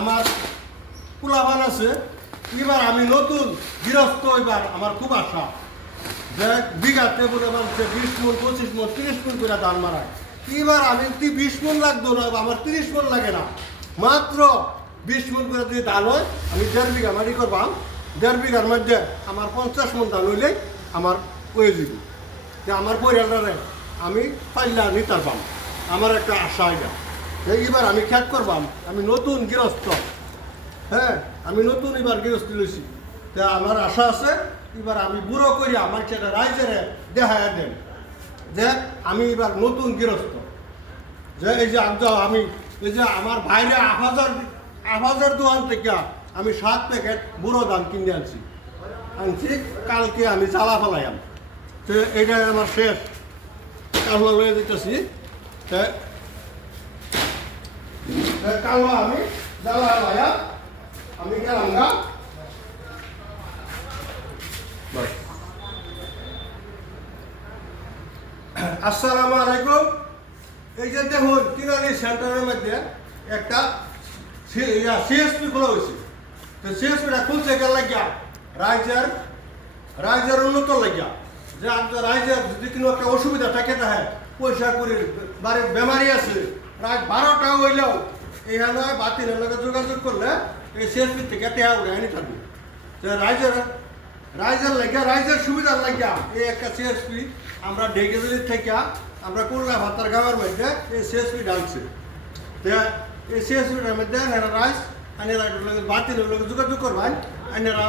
আমার পোলাপান আছে, এবার আমি নতুন গৃহস্থ, এবার আমার খুব আশা। যে বিঘাতে বলে বলছে বিশ মন, পঁচিশ মন, তিরিশ মন করে ধান মারায়। এবার আমি কি বিশ মন লাগতো না আমার তিরিশ মন লাগে না। মাত্র বিশ মন করে যদি ধান হয়, আমি দেড় বিঘা মাটি করবাম দেড় বিঘার মধ্যে আমার পঞ্চাশ মন ধান হইলেই আমার হয়ে যাব। যে আমার পরিবারে আমি পাইলা নিতে পাম আমার একটা আশা এটা। যে এবার আমি খ্যাত করবাম, আমি নতুন গৃহস্থ। হ্যাঁ আমি নতুন এবার গৃহস্থ লইছি। তা আমার আশা আছে, এবার আমি বুড়ো করি আমার সেটা রাইজের দেখায় দেন যে আমি এবার নতুন গৃহস্থ। যে এই যে আমি, এই যে আমার বাইরে আফাজার আফাজার দোকান থেকে আমি সাত প্যাকেট বুড়ো দাম কিনে আনছি। আনছি, কালকে আমি জ্বালা ফেলাইম তো এটা আমার শেষ। লয়ে দিতেছি তা তা কালো আমি জ্বালা ফেলাইম আমি গেলাম বাস। আসসালামু আলাইকুম। এই যে দেখুন কিরানি সেন্টারের মধ্যে একটা সিএসপি খোলা হয়েছে। তো সিএসপিটা খুলছে গেল লাগিয়া রাইজের রাইজের উন্নত লাগিয়া। যে আপনার রাইজের যদি কোনো একটা অসুবিধা থাকে তাহলে পয়সা করে বাড়ির বেমারি আছে রাত বারোটা হইলেও এইখানে বাতিলের লগে যোগাযোগ করলে এই সিএসপি থেকে টেহা উড়ে আনি থাকবে যে রাইজের রাইজের লাগিয়া রাইজের সুবিধার লাগিয়া এই একটা সিএসপি আমরা ডেকেজলির থেকে আমরা কুল্লা ভাতার গাঁয়ের মধ্যে এই সিএসপি ডাকছে তো এই সিএসপিটার মধ্যে এনারা রাইজ আনেরা বাতিলের লগে যোগাযোগ করবেন আনেরা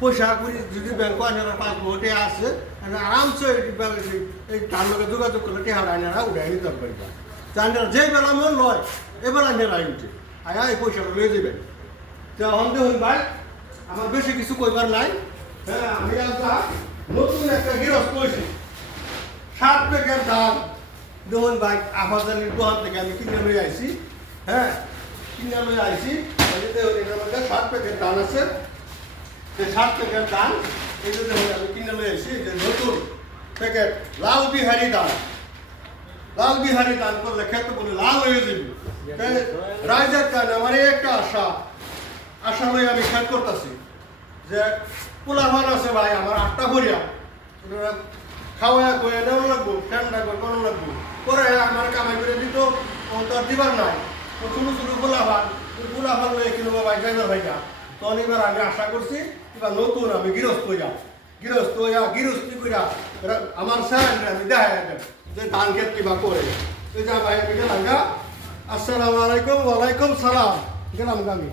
পয়সা করি যদি ব্যাংক আনেরা পাঁচ ভোটে আছে আনেরা আরামসে এই ব্যাংক- এই তার লগে যোগাযোগ করলে টেহারা আনেরা উঠে আনি দরকার আনেরা যেই বেলা মন লয় এবার আনেরা আইনছে আয়া এই পয়সাটা লয়ে যাবেন তো হন্দে হন ভাই, আমার বেশি কিছু কইবার নাই। হ্যাঁ আমি একটা নতুন একটা গৃহস্থ হয়েছি সাত প্যাকেট দাম দেখুন ভাই আফাজালির দোকান থেকে আমি কিনে লই আইছি। হ্যাঁ কিনে লই আইছি। যে দেখুন এটার সাত প্যাকেট ধান আছে। সেই সাত প্যাকেট ধান এই যে দেখুন আমি কিনে লই আইছি। যে নতুন প্যাকেট লাল বিহারি ধান লাল বিহারি দান করলে খেত বলে, লাল হয়ে যাবে। রাইজার কারণে আমার একটা আশা। আশা লই আমি খেত করতেছি যে পোলাভান আছে ভাই, আমার আটটা ভরিয়া। খাওয়া কয়ে দেওয়া লাগবো ঠান্ডা করে করা লাগবো। পরে আমার কামাই করে দিত, ও তো দিবার নাই। ও ছোটো ছোটো পোলাভান ওই পোলাভান লয়ে কিনবো ভাই ড্রাইভার ভাইটা। তখন এবার আমি আশা করছি, এবার নতুন আমি গৃহস্থ হইয়া গৃহস্থ হইয়া গৃহস্থী কইরা আমার স্যার আমি দেন যে ধান ক্ষেত কিবা করে। এই যা ভাই আমি গেলাম গা আসসালামু আলাইকুম, ওয়ালাইকুম সালাম। গেলাম আমি